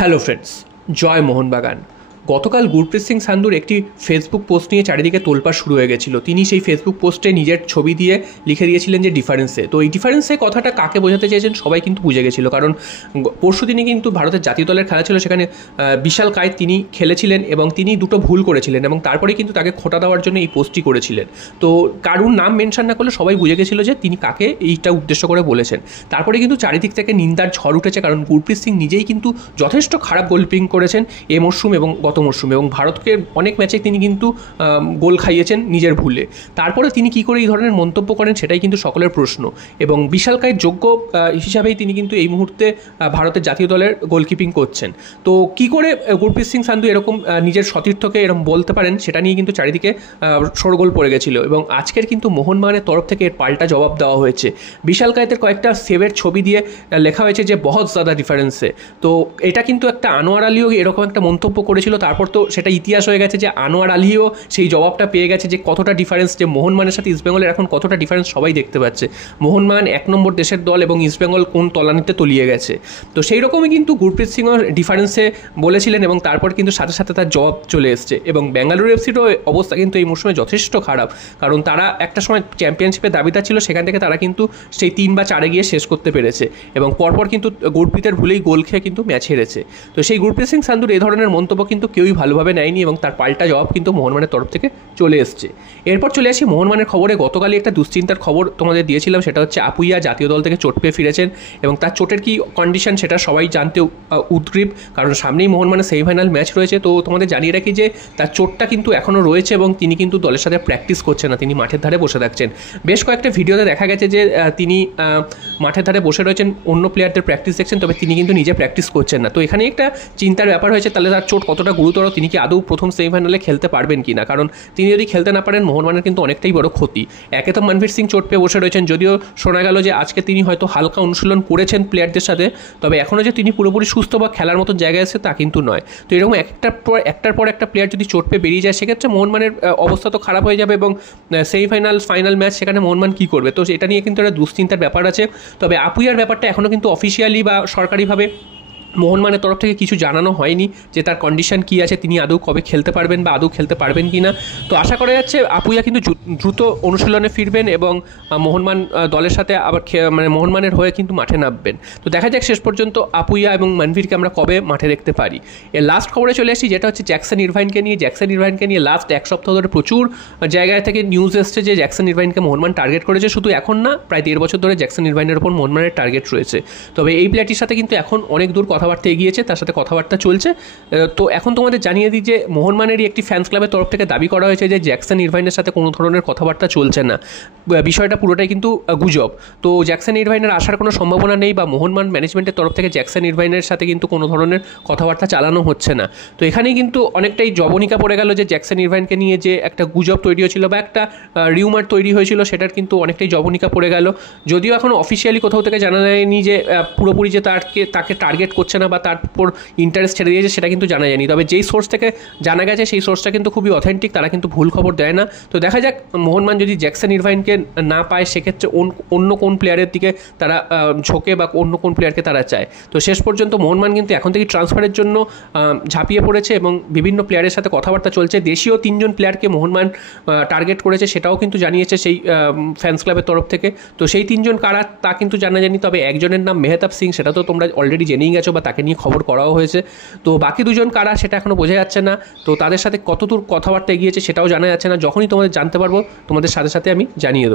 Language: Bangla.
হ্যালো ফ্রেন্ডস, জয় মোহনবাগান। গতকাল গুরপ্রীত সিং সান্ধুর একটি ফেসবুক পোস্ট নিয়ে চারিদিকে তোলপাড় শুরু হয়ে গেছিলো। তিনি সেই ফেসবুক পোস্টে নিজের ছবি দিয়ে লিখে দিয়েছিলেন যে ডিফারেন্সে। তো এই ডিফারেন্সে কথাটা কাকে বোঝাতে চেয়েছেন সবাই কিন্তু বুঝে গেছিলো, কারণ পরশু দিনই কিন্তু ভারতের জাতীয় দলের খেলা ছিল, সেখানে বিশাল কায়েত তিনি খেলেছিলেন এবং তিনি দুটো ভুল করেছিলেন এবং তারপরে কিন্তু তাকে খোঁটা দেওয়ার জন্য এই পোস্টটি করেছিলেন। তো কারুর নাম মেনশন না করলে সবাই বুঝে গেছিলো যে তিনি কাকে এইটা উদ্দেশ্য করে বলেছেন। তারপরে কিন্তু চারিদিক থেকে নিন্দার ঝড় উঠেছে, কারণ গুরপ্রীত সিং নিজেই কিন্তু যথেষ্ট খারাপ গোলকিপিং করেছেন এ মরশুম এবং গত মরশুমে, এবং ভারতকে অনেক ম্যাচে তিনি কিন্তু গোল খাইয়েছেন নিজের ভুলে। তারপরে তিনি কী করে এই ধরনের মন্তব্য করেন সেটাই কিন্তু সকলের প্রশ্ন, এবং বিশালকায়ের যোগ্য হিসাবেই তিনি কিন্তু এই মুহূর্তে ভারতের জাতীয় দলের গোলকিপিং করছেন। তো কী করে গুরপ্রীত সিং সান্ধু এরকম নিজের সতীর্থকে এরকম বলতে পারেন সেটা নিয়ে কিন্তু চারিদিকে শোরগোল পড়ে গেছিলো, এবং আজকের কিন্তু মোহনবাগানের তরফ থেকে এর পাল্টা জবাব দেওয়া হয়েছে। বিশালকায়েতের কয়েকটা সেভের ছবি দিয়ে লেখা হয়েছে যে বহুত জ্যাদা ডিফারেন্সে। তো এটা কিন্তু একটা আনোয়ার আলীও এরকম একটা মন্তব্য করেছিল, তারপর তো সেটা ইতিহাস হয়ে গেছে যে আনোয়ার আলীও সেই জবাবটা পেয়ে গেছে যে কতটা ডিফারেন্স, যে মোহনবাগানের সাথে ইস্টবেঙ্গলের এখন কতটা ডিফারেন্স সবাই দেখতে পাচ্ছে। মোহনবাগান 1 নম্বর দেশের দল এবং ইস্টবেঙ্গল কোন তলানিতে তলিয়ে গেছে। তো সেই রকমই কিন্তু গুরপ্রীত সিংও ডিফারেন্সে বলেছিলেন এবং তারপর কিন্তু সাথে সাথে তার জবাব চলে এসছে। এবং বেঙ্গালুরু এফসিরও অবস্থা কিন্তু এই মরশুমে যথেষ্ট খারাপ, কারণ তারা একটা সময় চ্যাম্পিয়নশিপের দাবিদার ছিল, সেখান থেকে তারা কিন্তু সেই 3 বা 4 গিয়ে শেষ করতে পেরেছে, এবং পরপর কিন্তু গুরপ্রীতের ভুলেই গোল খেয়ে কিন্তু ম্যাচ হেরেছে। তো সেই গুরপ্রীত সিং সান্ধুর এই ধরনের মন্তব্য কিন্তু কেউই ভালোভাবে নেয়নি, এবং তার পাল্টা জবাব কিন্তু মোহনবাগানের তরফ থেকে চলে এসছে। এরপর চলে আসি মোহনবাগানের খবরে। গতকালই একটা দুশ্চিন্তার খবর তোমাদের দিয়েছিলাম, সেটা হচ্ছে আপুইয়া জাতীয় দল থেকে চোট পেয়ে ফিরেছেন, এবং তার চোটের কি কন্ডিশন সেটা সবাই জানতে উদ্গ্রীব, কারণ সামনেই মোহনবাগানের সেমিফাইনাল ম্যাচ রয়েছে। তো তোমাদের জানিয়ে রাখি যে তার চোটটা কিন্তু এখনও রয়েছে এবং তিনি কিন্তু দলের সাথে প্র্যাকটিস করছেন না, তিনি মাঠের ধারে বসে থাকছেন। বেশ কয়েকটা ভিডিওতে দেখা গেছে যে তিনি মাঠের ধারে বসে রয়েছেন, অন্য প্লেয়ারদের প্র্যাকটিস দেখছেন, তবে তিনি কিন্তু নিজে প্র্যাকটিস করছেন না। তো এখানে একটা চিন্তার ব্যাপার হয়েছে, তাহলে তার চোট কতটা গুরুতর, তিনি কি আদৌ প্রথম সেমিফাইনালে খেলতে পারবেন কি না, কারণ তিনি যদি খেলতে না পারেন মোহনবাগানের কিন্তু অনেকটাই বড় ক্ষতি। একে তো মনভীর সিং চোট পেয়ে বসে রয়েছেন, যদিও শোনা গেল যে আজকে তিনি হয়তো হালকা অনুশীলন করেছেন প্লেয়ারদের সাথে, তবে এখনও যে তিনি পুরোপুরি সুস্থ বা খেলার মতো জায়গায় আছে তা কিন্তু নয়। তো এরকম একটার পর একটা প্লেয়ার যদি চোট পেয়ে বেরিয়ে যায়, সেক্ষেত্রে মোহনবাগানের অবস্থা তো খারাপ হয়ে যাবে, এবং সেমিফাইনাল ফাইনাল ম্যাচ সেখানে মোহনবাগান কী করবে, তো এটা নিয়ে কিন্তু একটা দুশ্চিন্তার ব্যাপার আছে। তবে আপুইয়ার ব্যাপারটা এখনও কিন্তু অফিসিয়ালি বা সরকারিভাবে মোহনবাগানের তরফ থেকে কিছু জানানো হয়নি যে তার কন্ডিশন কী আছে, তিনি আদৌ কবে খেলতে পারবেন বা আদৌ খেলতে পারবেন কি না। তো আশা করা যাচ্ছে আপুইয়া কিন্তু দ্রুত অনুশীলনে ফিরবেন এবং মোহনবাগান দলের সাথে আবার মোহনবাগানের হয়ে কিন্তু মাঠে নামবেন। তো দেখা যাক শেষ পর্যন্ত আপুইয়া এবং মনভীরকে আমরা কবে মাঠে দেখতে পারি। এর লাস্ট খবরে চলে আসি, যেটা হচ্ছে জ্যাকসন ইরভাইনকে নিয়ে। জ্যাকসন ইরভাইনকে নিয়ে লাস্ট 1 সপ্তাহ ধরে প্রচুর জায়গায় থেকে নিউজ এসছে যে জ্যাকসন ইরভাইনকে মোহনবাগান টার্গেট করেছে। শুধু এখন না, প্রায় 1.5 বছর ধরে জ্যাকসন ইরভাইনের ওপর মোহনবাগানের টার্গেট রয়েছে। তবে এই প্লেয়ারটির সাথে কিন্তু এখন অনেক দূর কথাবার্তা এগিয়েছে, তার সাথে কথাবার্তা চলছে। তো এখন তোমাদের জানিয়ে দিই যে মোহনবাগানেরই একটি ফ্যান্স ক্লাবের তরফ থেকে দাবি করা হয়েছে যে জ্যাকসন ইরভাইনের সাথে কোনো ধরনের কথাবার্তা চলছে না। বিষয়টা পুরোটাই কিন্তু গুজব। তো জ্যাকসন ইরভাইনের আসার কোনো সম্ভাবনা নেই, বা মোহনবাগান ম্যানেজমেন্টের তরফ থেকে জ্যাকসন ইরভাইনের সাথে কিন্তু কোনো ধরনের কথাবার্তা চালানো হচ্ছে না। তো এখানেই কিন্তু অনেকটাই জবনিকা পড়ে গেল যে জ্যাকসন ইরভাইনকে নিয়ে যে একটা গুজব তৈরি হয়েছিল বা একটা রিউমার তৈরি হয়েছিল, সেটার কিন্তু অনেকটাই জবনিকা পড়ে গেল। যদিও এখন অফিসিয়ালি কোথাও থেকে জানা যায়নি যে পুরোপুরি যে তাকে টার্গেট করছে না বা তার উপর ইন্টারেস্ট ছেড়ে দিয়েছে, সেটা কিন্তু জানা যায়নি। তবে যেই সোর্স থেকে জানা গেছে সেই সোর্সটা কিন্তু খুবই অথেন্টিক, তারা কিন্তু ভুল খবর দেয় না। তো দেখা যাক মোহনবাগান যদি জ্যাকসন ইরভাইনকে না পায়, সেক্ষেত্রে অন্য কোন প্লেয়ারের দিকে তারা ঝোঁকে বা অন্য কোন প্লেয়ারকে তারা চায়। তো শেষ পর্যন্ত মোহনবাগান কিন্তু এখন থেকে ট্রান্সফারের জন্য ঝাঁপিয়ে পড়েছে এবং বিভিন্ন প্লেয়ারের সাথে কথাবার্তা চলছে। দেশীয় 3 জন প্লেয়ারকে মোহনবাগান টার্গেট করেছে, সেটাও কিন্তু জানিয়েছে সেই ফ্যান্স ক্লাবের তরফ থেকে। তো সেই 3 জন কারা তা কিন্তু জানা যায়নি, তবে একজনের নাম মেহতাব সিং, সেটা তো তোমরা অলরেডি জেনেই গেছো বা তাকে নিয়ে খবর করাও হয়েছে। তো বাকি 2 জন কারা সেটা এখনও বোঝা যাচ্ছে না। তো তাদের সাথে কতদূর কথাবার্তা এগিয়েছে সেটাও জানা যাচ্ছে না। যখনই তোমাদের জানতে পারবো তোমাদের সাথে সাথে আমি জানিয়ে দেবো।